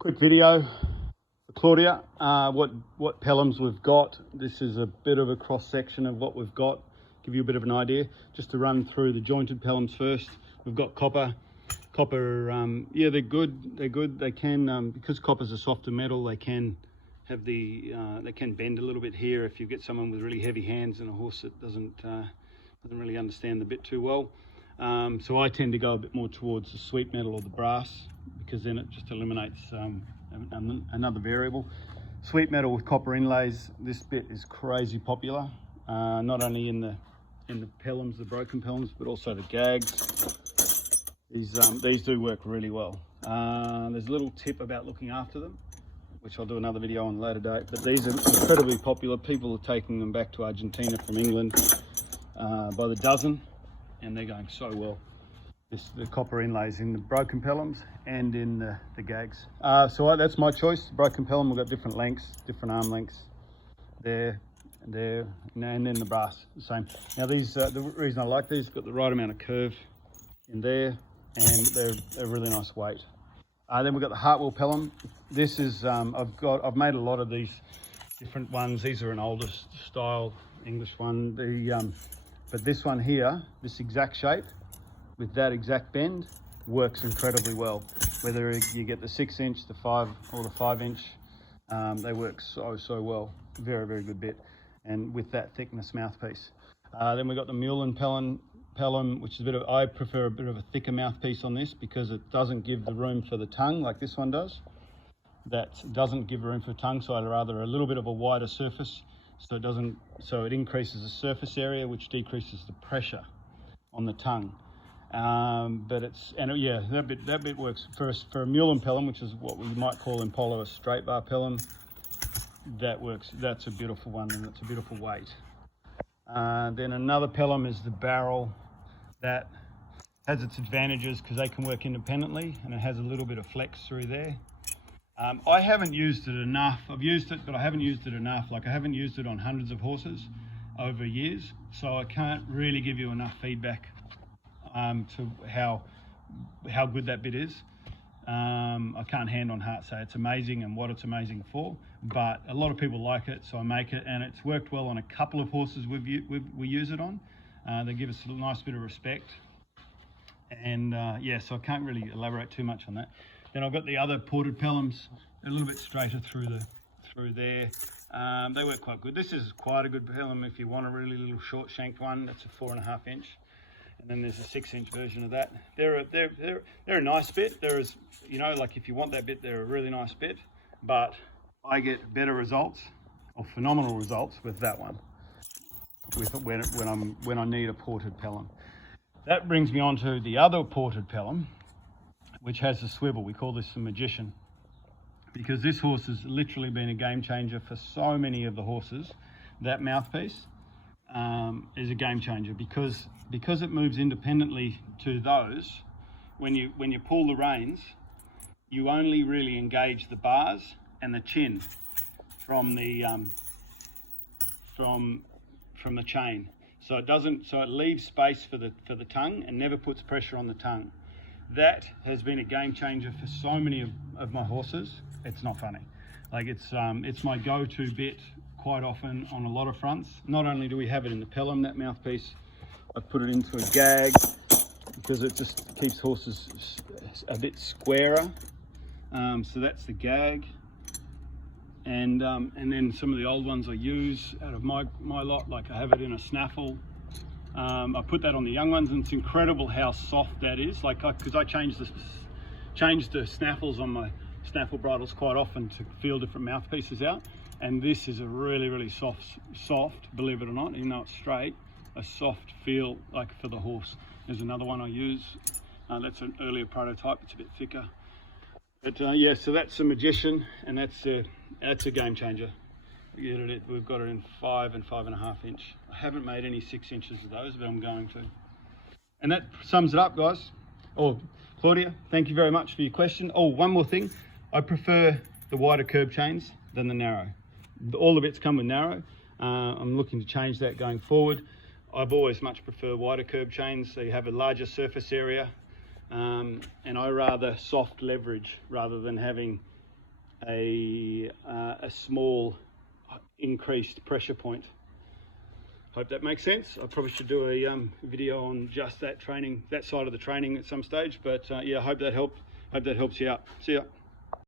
Quick video for Claudia. What Pelhams we've got. This is a bit of a cross section of what we've got. Give you a bit of an idea. Just to run through the jointed Pelhams first. We've got copper. Yeah, they're good. They're good. They can because copper's a softer metal. They can have they can bend a little bit here if you get someone with really heavy hands and a horse that doesn't really understand the bit too well. So I tend to go a bit more towards the sweet metal or the brass, because then it just eliminates another variable. Sweet metal with copper inlays, this bit is crazy popular, not only in the Pelhams, the broken Pelhams, but also the gags. These do work really well. There's a little tip about looking after them, which I'll do another video on a later date, but these are incredibly popular. People are taking them back to Argentina from England by the dozen, and they're going so well. The copper inlays in the broken Pelhams and in the gags. So that's my choice. Broken Pelham, we've got different lengths, different arm lengths. There and there, and then the brass, the same. Now these, the reason I like these, got the right amount of curve in there, and they're a really nice weight. Then we've got the Heartwool Pelham. This is, I've made a lot of these different ones. These are an older style English one. But this one here, this exact shape, with that exact bend, works incredibly well. Whether you get the 6-inch, the 5 or the 5-inch, they work so well. Very, very good bit. And with that thickness mouthpiece. Then we've got the Mule and Pelin, which is I prefer a bit of a thicker mouthpiece on this, because it doesn't give the room for the tongue like this one does. That doesn't give room for tongue, so I'd rather a little bit of a wider surface, so it increases the surface area, which decreases the pressure on the tongue. Yeah, that bit works for a Mule and Pelham, which is what we might call in polo a straight bar Pelham. That works. That's a beautiful one, and it's a beautiful weight. Then another Pelham is the barrel. That has its advantages because they can work independently, and it has a little bit of flex through there. I haven't used it enough. I've used it, but I haven't used it enough. Like, I haven't used it on hundreds of horses over years, so I can't really give you enough feedback to how good that bit is. I can't hand on heart say it's amazing and what it's amazing for, but a lot of people like it, so I make it, and it's worked well on a couple of horses we use it on. They give us a nice bit of respect, and yeah, so I can't really elaborate too much on that. Then I've got the other ported Pelhams, a little bit straighter through there. They work quite good. This is quite a good Pelham if you want a really little short shanked one. That's a 4.5 inch. And then there's a 6-inch version of that. They're a nice bit. Like if you want that bit, they're a really nice bit. But I get better results, or phenomenal results, with that one. When I need a ported Pelham. That brings me on to the other ported Pelham, which has a swivel. We call this the Magician, because this horse has literally been a game changer for so many of the horses. That mouthpiece is a game changer because it moves independently to those. When you pull the reins, you only really engage the bars and the chin from the chain. So it leaves space for the tongue and never puts pressure on the tongue. That has been a game changer for so many of my horses. It's not funny. Like, it's my go-to bit quite often on a lot of fronts. Not only do we have it in the Pelham, that mouthpiece, I put it into a gag because it just keeps horses a bit squarer. So that's the gag. And then some of the old ones I use out of my lot, like I have it in a snaffle. I put that on the young ones, and it's incredible how soft that is. Like, because I change the snaffles on my snaffle bridles quite often to feel different mouthpieces out, and this is a really soft, believe it or not, even though it's straight, a soft feel, like, for the horse. There's another one I use. That's an earlier prototype. It's a bit thicker. But yeah, so that's the Magician, and that's a game changer. We've got it in 5 and 5.5 inch. I haven't made any 6 inches of those, but I'm going to. And that sums it up, guys. Claudia, thank you very much for your question. One more thing. I prefer the wider curb chains than the narrow. All the bits come with narrow. I'm looking to change that going forward. I've always much preferred wider curb chains, so you have a larger surface area. And I rather soft leverage rather than having a small increased pressure point. Hope that makes sense. I probably should do a video on just that training, that side of the training at some stage, but yeah, I hope that helps you out. See ya.